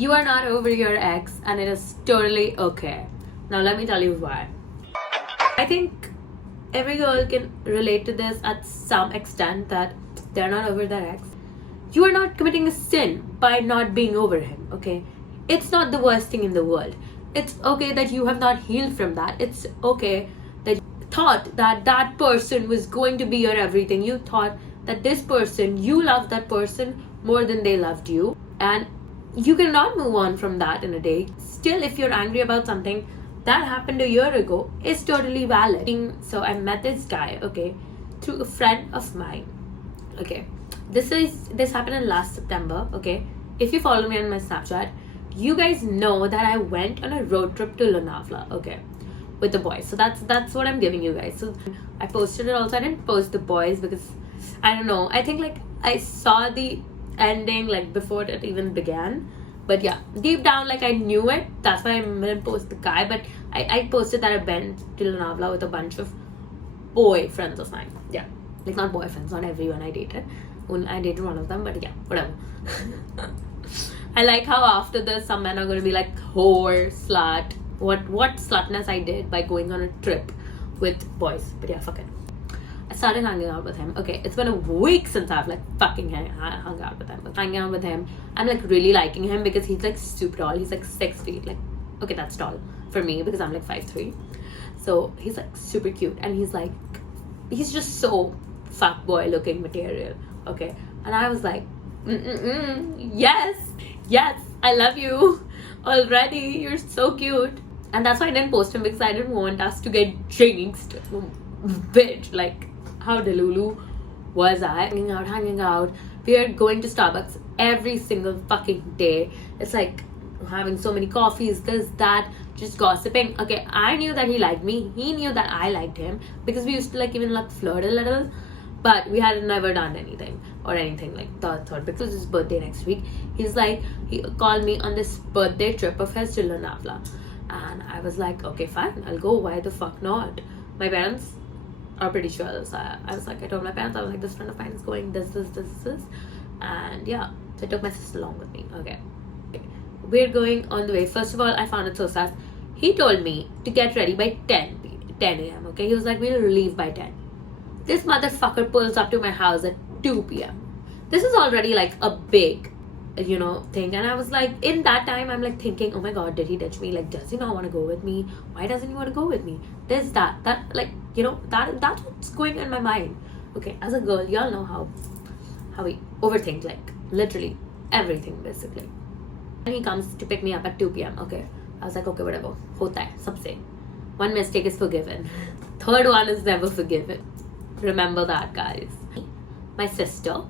You are not over your ex and it is totally okay. Now let me tell you why. I think every girl can relate to this at some extent, that they're not over their ex. You are not committing a sin by not being over him, okay? It's not the worst thing in the world. It's okay that you have not healed from that. It's okay that you thought that that person was going to be your everything. You thought that this person, you loved that person more than they loved you. And you cannot move on from that in a day. Still, if you're angry about something that happened a year ago, it's totally valid. So I met this guy, okay, through a friend of mine, okay. This happened in last September, okay. If you follow me on my Snapchat, you guys know that I went on a road trip to Lonavala, okay, with the boys. So that's what I'm giving you guys. So I posted it also. I didn't post the boys because I don't know. I think like I saw the ending like before it even began. But yeah, deep down like I knew it. That's why I didn't post the guy. But I posted that I went to Lonavala with a bunch of boyfriends of mine. Yeah, like not boyfriends, not everyone I dated. I dated one of them, but yeah, whatever. I like how after this some men are going to be like, whore, slut, what slutness I did by going on a trip with boys. But yeah, fuck it. I started hanging out with him. Okay, it's been a week since I've like fucking hung out with him. Hanging out with him, I'm like really liking him because he's like super tall. He's like 6 feet. Like, okay, that's tall for me because I'm like 5'3". So he's like super cute, and he's just so fuckboy looking material. Okay, and I was like, yes, I love you already. You're so cute. And that's why I didn't post him, because I didn't want us to get jinxed. Bitch, like how delulu was I? Hanging out. We are going to Starbucks every single fucking day. It's like having so many coffees, this, that, just gossiping. Okay, I knew that he liked me. He knew that I liked him, because we used to like even like flirt a little. But we had never done anything like the third, because it's his birthday next week. He called me on this birthday trip of his to Lonavala, and I was like, okay, fine, I'll go. Why the fuck not? My parents are pretty sure. So I was like, I told my parents, I was like, this friend of mine is going this, and yeah, so I took my sister along with me. Okay, we're going on the way. First of all, I found it so sad. He told me to get ready by 10 a.m. Okay, he was like, we'll leave by 10. This motherfucker pulls up to my house at 2 p.m. This is already like a big, thing. And I was like, in that time, I'm like thinking, oh my god, did he ditch me? Like, does he not want to go with me? Why doesn't he want to go with me? This, that, like, that's what's going in my mind. Okay, as a girl, y'all know how we overthink, like, literally everything, basically. And he comes to pick me up at 2 p.m. Okay, I was like, okay, whatever. Hota hai, sabse. One mistake is forgiven. Third one is never forgiven. Remember that, guys. My sister,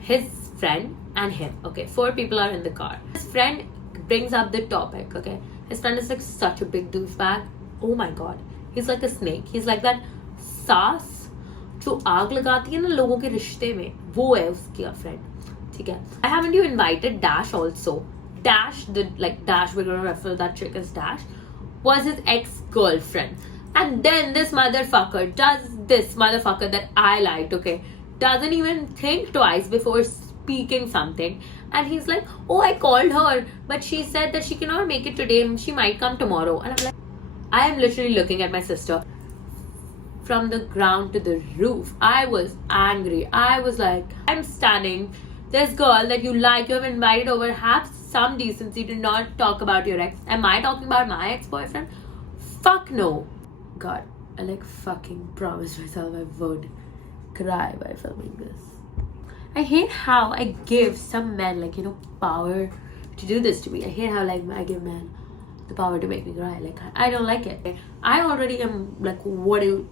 his friend, and him. Okay, 4 people are in the car. His friend brings up the topic. Okay, his friend is like such a big douchebag. Oh my god, he's like a snake. He's like that सास जो आग लगाती है ना लोगों के रिश्ते में, वो है उसकी friend. ठीक है. I haven't you invited Dash also. Dash, we're gonna refer that chick as Dash, was his ex-girlfriend. And then this motherfucker that I liked, okay, doesn't even think twice before speaking something. And he's like, oh, I called her, but she said that she cannot make it today. She might come tomorrow. And I'm like, I am literally looking at my sister from the ground to the roof. I was angry. I was like, I'm standing. This girl that you like, you have invited over, have some decency to not talk about your ex. Am I talking about my ex-boyfriend? Fuck no. God, I like fucking promised myself I would cry by filming this. I hate how I give some men like, power to do this to me. I hate how like I give men the power to make me cry. Like, I don't like it. I already am like, what do you...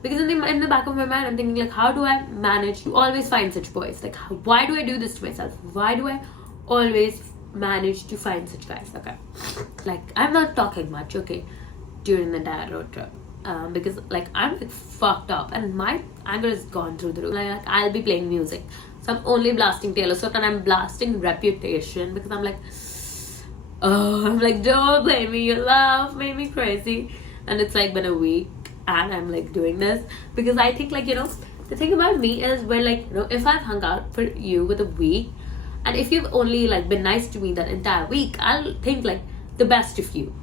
Because in the back of my mind, I'm thinking like, how do I manage to always find such boys? Like, why do I do this to myself? Why do I always manage to find such guys? Okay, like, I'm not talking much, okay, during the entire road trip, because like I'm like fucked up and my anger is gone through the roof. Like, I'll be playing music, so I'm only blasting Taylor Swift and I'm blasting Reputation, because I'm like, don't blame me, your love made me crazy. And it's like been a week and I'm like doing this because I think like, the thing about me is where like, if I've hung out for you with a week, And if you've only like been nice to me that entire week, I'll think like the best of you.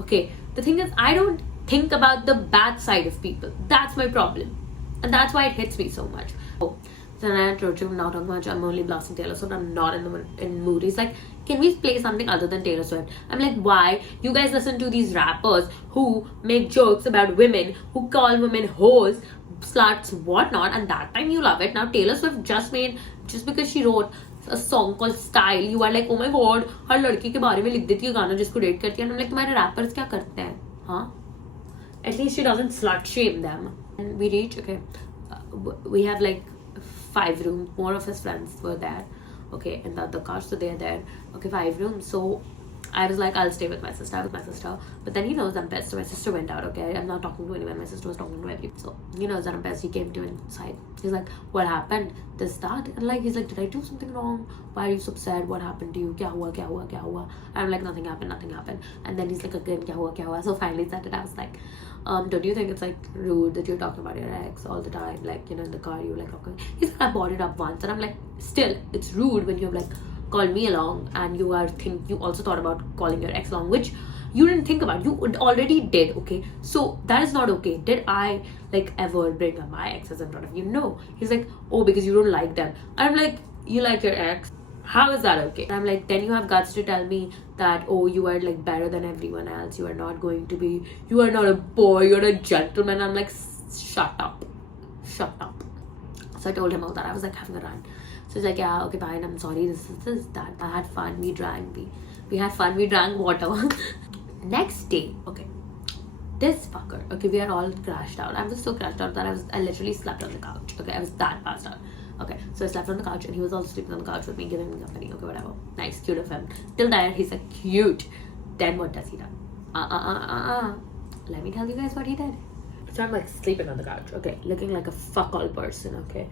Okay, the thing is, I don't think about the bad side of people. That's my problem, and that's why it hits me so much. Oh, then I told you I'm not talking much. I'm only blasting Taylor Swift. I'm not in the mood. He's like, can we play something other than Taylor Swift? I'm like, why? You guys listen to these rappers who make jokes about women, who call women hoes, sluts, whatnot, and that time you love it. Now Taylor Swift just because she wrote a song called Style, you are like, oh my god, हर लड़की के बारे में लिख देती है गाना जिसको date करती है. And I'm like, तुम्हारे rappers क्या करते हैं? Huh? At least she doesn't slut shame them. And we reach, okay, we have like 5 rooms. More of his friends were there, okay, in the other car, so they're there. Okay, 5 rooms. So I was like, I'll stay with my sister. But then he knows I'm pissed, so my sister went out, okay? I'm not talking to anyone. My sister was talking to everyone. So he knows that I'm pissed. He came to inside. He's like, what happened? This, that. And like, he's like, did I do something wrong? Why are you so upset? What happened to you? Kya hua? And I'm like, nothing happened. And then he's like, again, kya hua? So finally he said it. I was like, don't you think it's like rude that you're talking about your ex all the time? Like, you know, in the car, you're like, okay. He's like, I brought it up once. And I'm like, still, it's rude when you're like, call me along and you also thought about calling your ex along, which you didn't think about. You already did, okay? So that is not okay. Did I like ever bring up my exes in front of you? No. He's like, oh, because you don't like them. I'm like, you like your ex? How is that okay? And I'm like, then you have guts to tell me that, oh, you are like better than everyone else. You are not a boy, you're a gentleman. I'm like, shut up. So I told him all that. I was like having a rant. So he's like, yeah, okay, fine, I'm sorry, this, that. I had fun, we drank water. Next day, okay, this fucker, okay, we are all crashed out. I was so crashed out that I literally slept on the couch, okay, I was that passed out. Okay, so I slept on the couch and he was also sleeping on the couch with me, giving me company, okay, whatever. Nice, cute of him. Till then, he's like, cute. Then what does he do? Let me tell you guys what he did. So I'm like sleeping on the couch, okay, looking like a fuck all person, okay.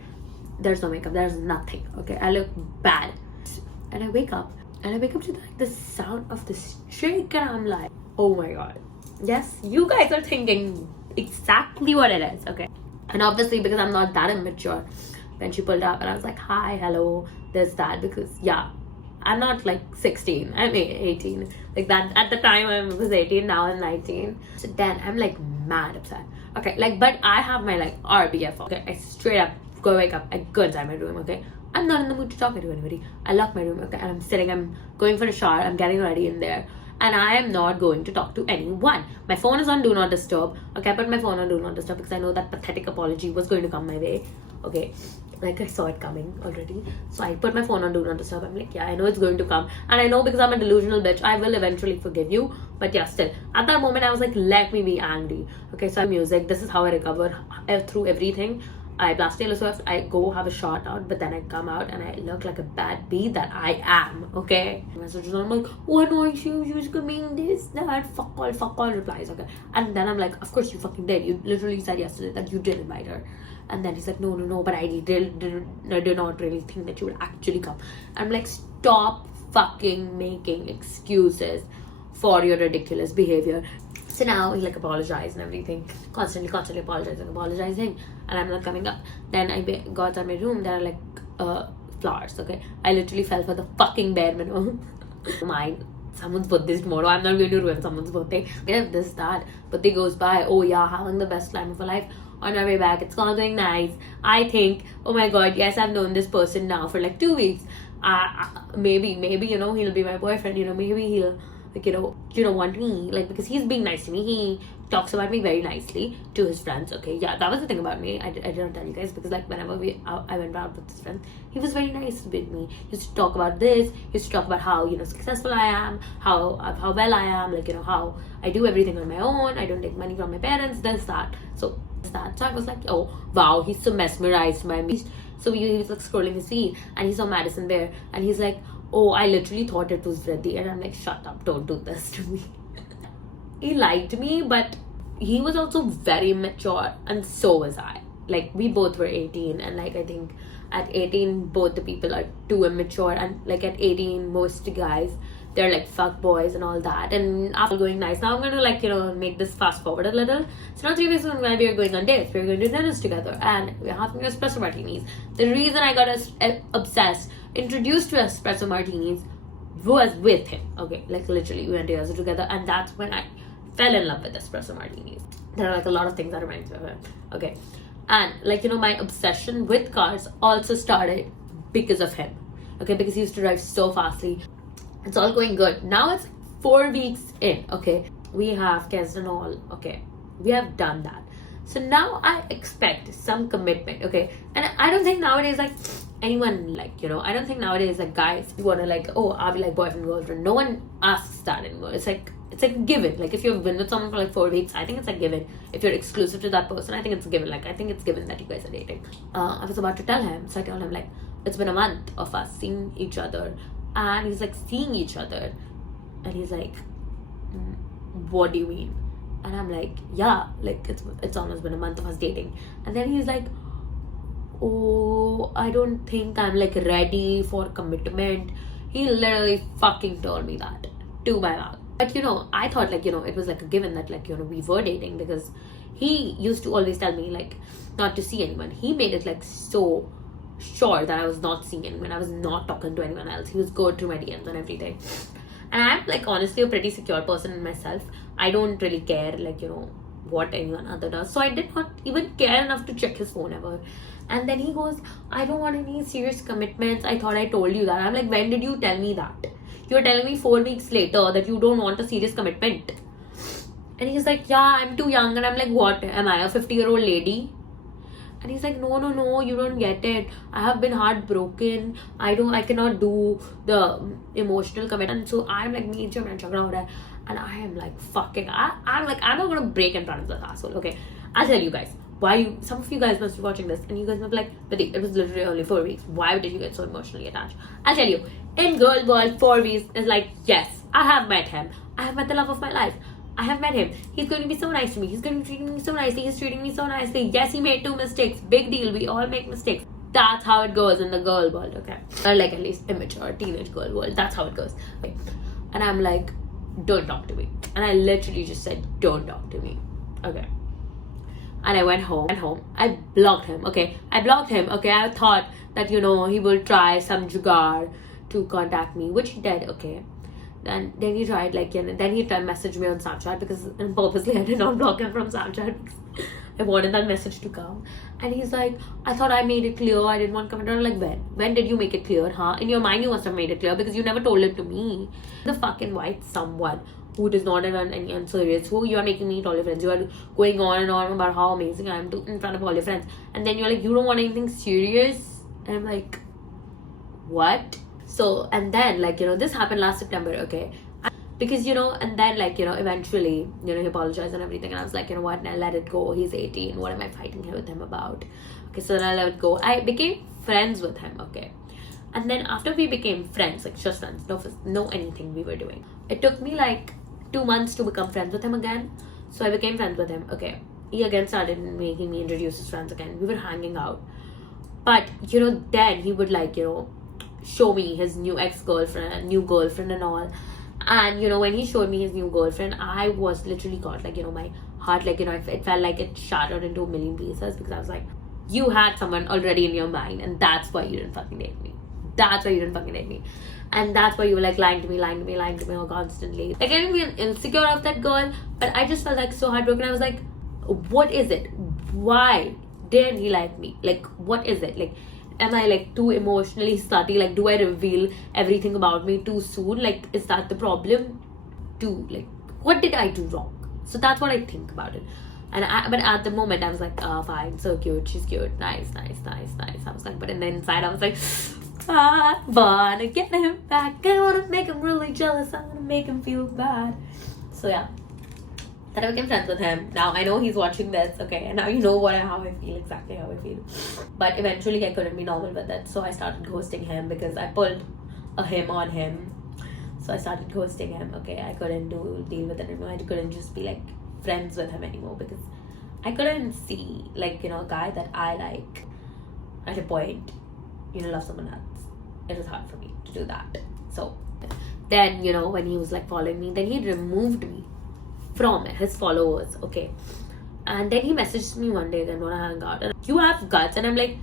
There's no makeup, there's nothing, okay. I look bad. And I wake up to like the sound of the street and I'm like, oh my god. Yes, you guys are thinking exactly what it is, okay. And obviously because I'm not that immature, when she pulled up and I was like, hi, hello, this, that, because yeah, I'm not like 16, I'm 18. Like that, at the time I was 18, now I'm 19. So then I'm like mad upset. Okay, like, but I have my like RBF, okay. I straight up go wake up, I go inside my room, okay. I'm not in the mood to talk to anybody. I lock my room, okay, and I'm going for a shower, I'm getting ready in there, and I am not going to talk to anyone. My phone is on do not disturb, okay. I put my phone on do not disturb because I know that pathetic apology was going to come my way, okay. Like I saw it coming already. So I put my phone on do not disturb. I'm like, yeah, I know it's going to come, and I know because I'm a delusional bitch, I will eventually forgive you. But yeah, still at that moment I was like, let me be angry, okay. So music, this is how I recover through everything. I blast Taylor Swift, I go have a shot out, but then I come out and I look like a bad bee that I am, okay? Messages, I'm like, what noise you mean this, that, fuck all replies, okay? And then I'm like, of course you fucking did. You literally said yesterday that you did invite her. And then he's like, no, but I did not really think that you would actually come. I'm like, stop fucking making excuses for your ridiculous behavior. So now he like apologized and everything, constantly apologizing, and I'm not coming up. Then I got to my room, there are like flowers, okay. I literally fell for the fucking bare minimum. Mine, someone's birthday is tomorrow, I'm not going to ruin someone's birthday. Get this, that, birthday goes by, oh yeah, having the best time of our life. On our way back, it's all going nice. I think, oh my god, yes, I've known this person now for like 2 weeks. Maybe, you know, he'll be my boyfriend, you know, maybe he'll like, you know, want me, like, because he's being nice to me. He talks about me very nicely to his friends, okay. Yeah, that was the thing about me. I didn't tell you guys because like whenever I went out with his friends, he was very nice with me. He used to talk about this, he used to talk about how, you know, successful I am, how well I am, like, you know, how I do everything on my own, I don't take money from my parents, this, that. So I was like, oh wow, he's so mesmerized by me. So he was like scrolling his feed and he saw Madison Bear and he's like, oh, I literally thought it was VRIDDHI. And I'm like, shut up, don't do this to me. He liked me, but he was also very mature, and so was I. Like, we both were 18, and like I think at 18 both the people are too immature, and like at 18 most guys, they're like fuck boys and all that. And after going nice, now I'm gonna like, you know, make this fast forward a little. So now 3 weeks from now we are going on dates, we're going to dinners together, and we're having espresso martinis. The reason I got obsessed introduced to espresso martinis was with him. Okay, like literally we went to Yazoo together, and that's when I fell in love with espresso martinis. There are like a lot of things that remind me of him. Okay, and like, you know, my obsession with cars also started because of him. Okay, because he used to drive so fastly. It's all going good. Now it's 4 weeks in. Okay, we have kissed and all. Okay, we have done that. So now I expect some commitment. Okay, and I don't think nowadays like anyone, like, you know, I don't think nowadays like guys want to like, oh, I'll be like boyfriend girlfriend. No one asks that anymore. It's like a given. Like if you've been with someone for like 4 weeks, I think it's a given. If you're exclusive to that person, I think it's a given. Like I think it's given that you guys are dating. I was about to tell him, so I told him like, it's been a month of us seeing each other, and he's like, seeing each other, and he's like, what do you mean? And I'm like, yeah, like it's almost been a month of us dating. And then he's like, oh, I don't think I'm like ready for commitment. He literally fucking told me that to my mouth. But you know, I thought like, you know, it was like a given that like, you know, we were dating, because he used to always tell me like not to see anyone. He made it like so sure that I was not seeing anyone. I was not talking to anyone else. He was going through my DMs and everything. And I'm like honestly a pretty secure person in myself. I don't really care like, you know, what anyone other does. So I did not even care enough to check his phone ever. And then he goes, I don't want any serious commitments. I thought I told you that. I'm like, when did you tell me that? You're telling me 4 weeks later that you don't want a serious commitment. And he's like, yeah, I'm too young. And I'm like, what? Am I a 50-year-old lady? And he's like, no, you don't get it. I have been heartbroken. I cannot do the emotional commitment. So I'm like, and I am like, fucking, I'm like, I'm not gonna break in front of this asshole. Okay, I'll tell you guys why. Some of you guys must be watching this and you guys must be like, but it was literally only 4 weeks. Why did you get so emotionally attached? I'll tell you, in girl world, 4 weeks is like, yes, I have met him. I have met the love of my life. I have met him. He's going to be so nice to me. He's going to be treating me so nicely. He's treating me so nicely. Yes, he made 2 mistakes. Big deal. We all make mistakes. That's how it goes in the girl world, okay? Or like at least immature teenage girl world. That's how it goes. Okay. And I'm like, don't talk to me. And I literally just said, don't talk to me. Okay. And I went home. I blocked him. Okay. Okay. I thought that, you know, he will try some jugaad to contact me, which he did. Okay. And then he tried like, you know, then he tried message me on Snapchat, because purposely I did not block him from Snapchat because I wanted that message to come. And he's like, I thought I made it clear. I didn't want to comment. I'm like, when did you make it clear, huh? In your mind you must have made it clear, because you never told it to me. The fucking white someone who does not run any unserious, who you are making me meet all your friends. You are going on and on about how amazing I am in front of all your friends, and then you're like, you don't want anything serious. And I'm like, what? So, and then like, you know, this happened last September, okay? Because, you know, and then like, you know, eventually, you know, he apologized and everything, and I was like, you know what, now let it go. He's 18. What am I fighting here with him about? Okay, so then I let it go. I became friends with him, okay? And then after we became friends, like just friends, no anything we were doing. It took me like 2 months to become friends with him again. So I became friends with him, okay? He again started making me introduce his friends again. We were hanging out. But, you know, then he would like, you know, show me his new ex-girlfriend, new girlfriend and all. And, you know, when he showed me his new girlfriend, I was literally caught, like, you know, my heart, like, you know, it felt like it shattered into a million pieces, because I was like, you had someone already in your mind, and that's why you didn't fucking date me. And that's why you were like lying to me all constantly. Like, I didn't feel insecure of that girl, but I just felt like so heartbroken. I was like, what is it? Why didn't he like me? Like, what is it? Like, am I like too emotionally slutty? Like, do I reveal everything about me too soon? Like, is that the problem? Like, what did I do wrong? So that's what I think about it. But at the moment I was like, oh, fine, so cute, she's cute, nice. I was like, but in the inside I was like, I wanna get him back. I wanna make him really jealous. I wanna make him feel bad. So yeah, then I became friends with him. Now I know he's watching this, okay, and now you know how I feel, exactly how I feel. But eventually I couldn't be normal with it, so I started ghosting him, because I pulled a him on him. So I started ghosting him, okay. I couldn't deal with it anymore. I couldn't just be like friends with him anymore, because I couldn't see, like, you know, a guy that I like at a point, you know, love someone else. It was hard for me to do that. So then, you know, when he was like following me, then he removed me from his followers, okay. And then he messaged me one day, then wanna hang out, and you have guts. And I'm like,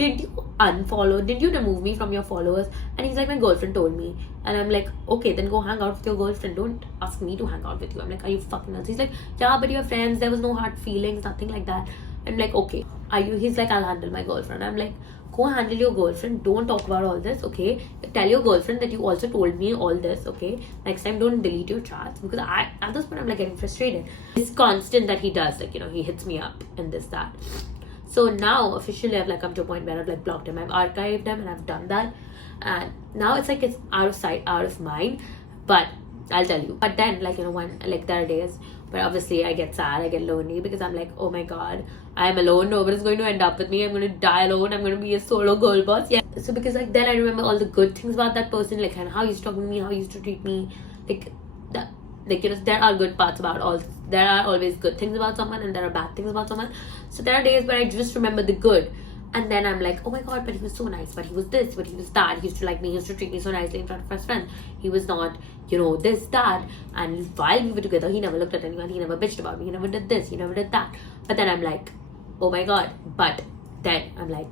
did you unfollow? Did you remove me from your followers? And he's like, my girlfriend told me. And I'm like, okay, then go hang out with your girlfriend. Don't ask me to hang out with you. I'm like, are you fucking nuts? He's like, yeah, but you're friends. There was no hard feelings, nothing like that. I'm like, okay, are you? He's like, I'll handle my girlfriend. I'm like, go handle your girlfriend. Don't talk about all this, okay? Tell your girlfriend that you also told me all this, okay? Next time, don't delete your chats, because at this point I'm like getting frustrated. It's constant that he does, like, you know, he hits me up and this, that. So now officially I've like come to a point where I've like blocked him. I've archived him and I've done that. And now it's like it's out of sight, out of mind. But I'll tell you. But then, like, you know, there are days where obviously I get sad, I get lonely, because I'm like, oh my god, I'm alone, nobody's going to end up with me, I'm going to die alone, I'm going to be a solo girl boss. Yeah. So because like then I remember all the good things about that person, like, and how he used to talk to me, how he used to treat me, like that. Like, you know, there are good parts about all. There are always good things about someone, and there are bad things about someone. So there are days where I just remember the good, and then I'm like, oh my god, but he was so nice, but he was this, but he was that. He used to like me, he used to treat me so nicely in front of his friends. He was not, you know, this, that. And while we were together, he never looked at anyone. He never bitched about me. He never did this. He never did that. But then I'm like, oh my god. But then I'm like,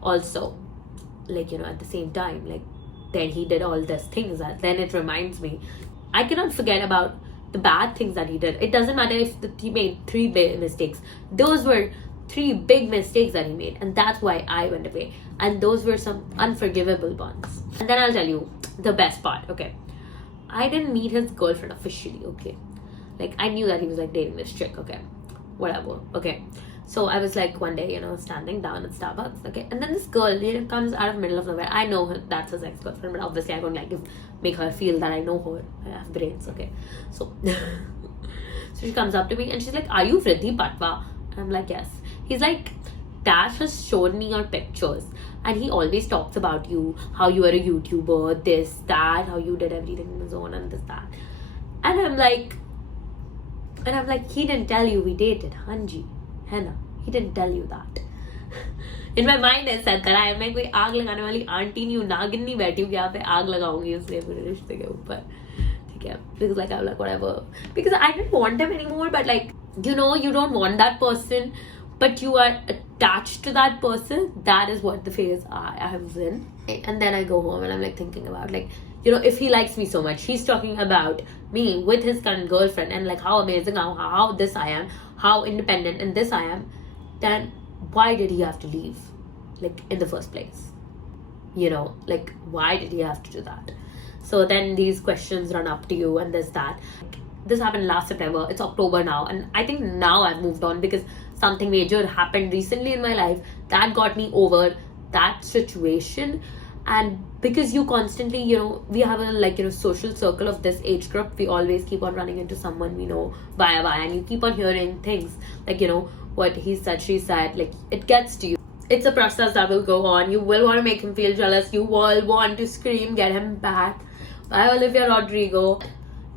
also, like, you know, at the same time, like, then he did all these things. That then it reminds me, I cannot forget about the bad things that he did. It doesn't matter if he made 3 big mistakes. Those were 3 big mistakes that he made, and that's why I went away. And those were some unforgivable ones. And then I'll tell you the best part, okay? I didn't meet his girlfriend officially, okay? Like, I knew that he was like dating this chick, okay? Whatever, okay? So I was like one day, you know, standing down at Starbucks, okay? And then this girl, you know, comes out of the middle of nowhere. I know her, that's his ex-girlfriend, but obviously I don't like to make her feel that I know her. I have brains, okay? So, so she comes up to me and she's like, are you VRIDDHI PATWA? And I'm like, yes. He's like, Dash has shown me your pictures and he always talks about you, how you are a YouTuber, this, that, how you did everything in the zone and this, that. And I'm like, he didn't tell you we dated, Hanji. Henna, he didn't tell you that. In my mind I said that I am like, कोई आग लगाने वाली aunty नहीं हूँ, नागिन नहीं बैठी हूँ यहाँ पे आग लगाऊंगी उसने पूरे रिश्ते के ऊपर, ठीक है? Because like I'm like whatever, because I didn't want him anymore, but like, you know, you don't want that person, but you are attached to that person. That is what the phase I was in. And then I go home and I'm like thinking about, like, you know, if he likes me so much, he's talking about me with his current girlfriend and like how amazing, how this I am, how independent and this I am, then why did he have to leave, like, in the first place? You know, like, why did he have to do that? So then these questions run up to you and this, that. This happened last September. It's October now, and I think now I've moved on because something major happened recently in my life that got me over that situation. And because you constantly, you know, we have a, like, you know, social circle of this age group, we always keep on running into someone we know via, and you keep on hearing things like, you know, what he said, she said, like, it gets to you. It's a process that will go on. You will want to make him feel jealous. You will want to scream, get him back. Bye, Olivia Rodrigo.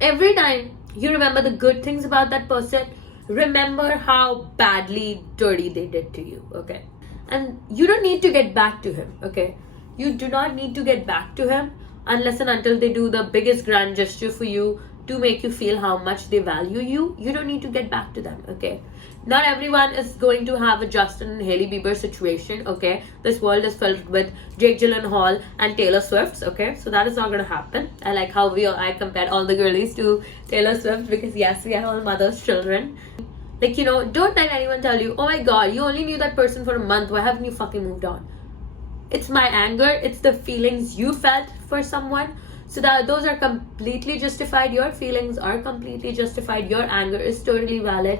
Every time you remember the good things about that person, remember how badly dirty they did to you, okay? And you don't need to get back to him, okay? You do not need to get back to him unless and until they do the biggest grand gesture for you to make you feel how much they value you. You don't need to get back to them, okay? Not everyone is going to have a Justin and Hailey Bieber situation, okay? This world is filled with Jake Gyllenhaal and Taylor Swifts, okay? So that is not going to happen. I like how I compared all the girlies to Taylor Swift because, yes, we are all mothers' children. Like, you know, don't let anyone tell you, oh my god, you only knew that person for a month. Why haven't you fucking moved on? It's my anger. It's the feelings you felt for someone. So that those are completely justified. Your feelings are completely justified. Your anger is totally valid.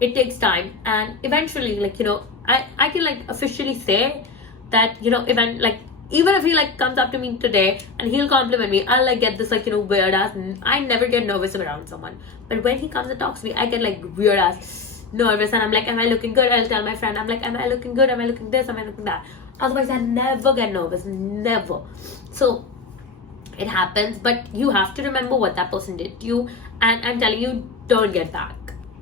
It takes time, and eventually, like, you know, I can like officially say that, you know, even if he like comes up to me today and he'll compliment me, I'll like get this, like, you know, weird ass. I never get nervous around someone, but when he comes and talks to me, I get like weird ass nervous, and I'm like, am I looking good? I'll tell my friend, I'm like, am I looking good? Am I looking this? Am I looking that? Otherwise, I never get nervous, never. So it happens, but you have to remember what that person did to you, and I'm telling you, don't get back.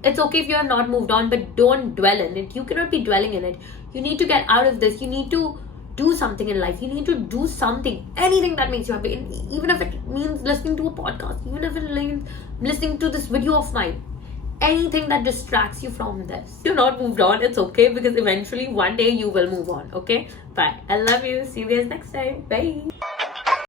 It's okay if you're not moved on, but don't dwell in it. You cannot be dwelling in it. You need to get out of this. You need to do something in life. You need to do something, anything that makes you happy. And even if it means listening to a podcast, even if it means listening to this video of mine, anything that distracts you from this. If you're not moved on, it's okay, because eventually one day you will move on. Okay, bye. I love you. See you guys next time. Bye.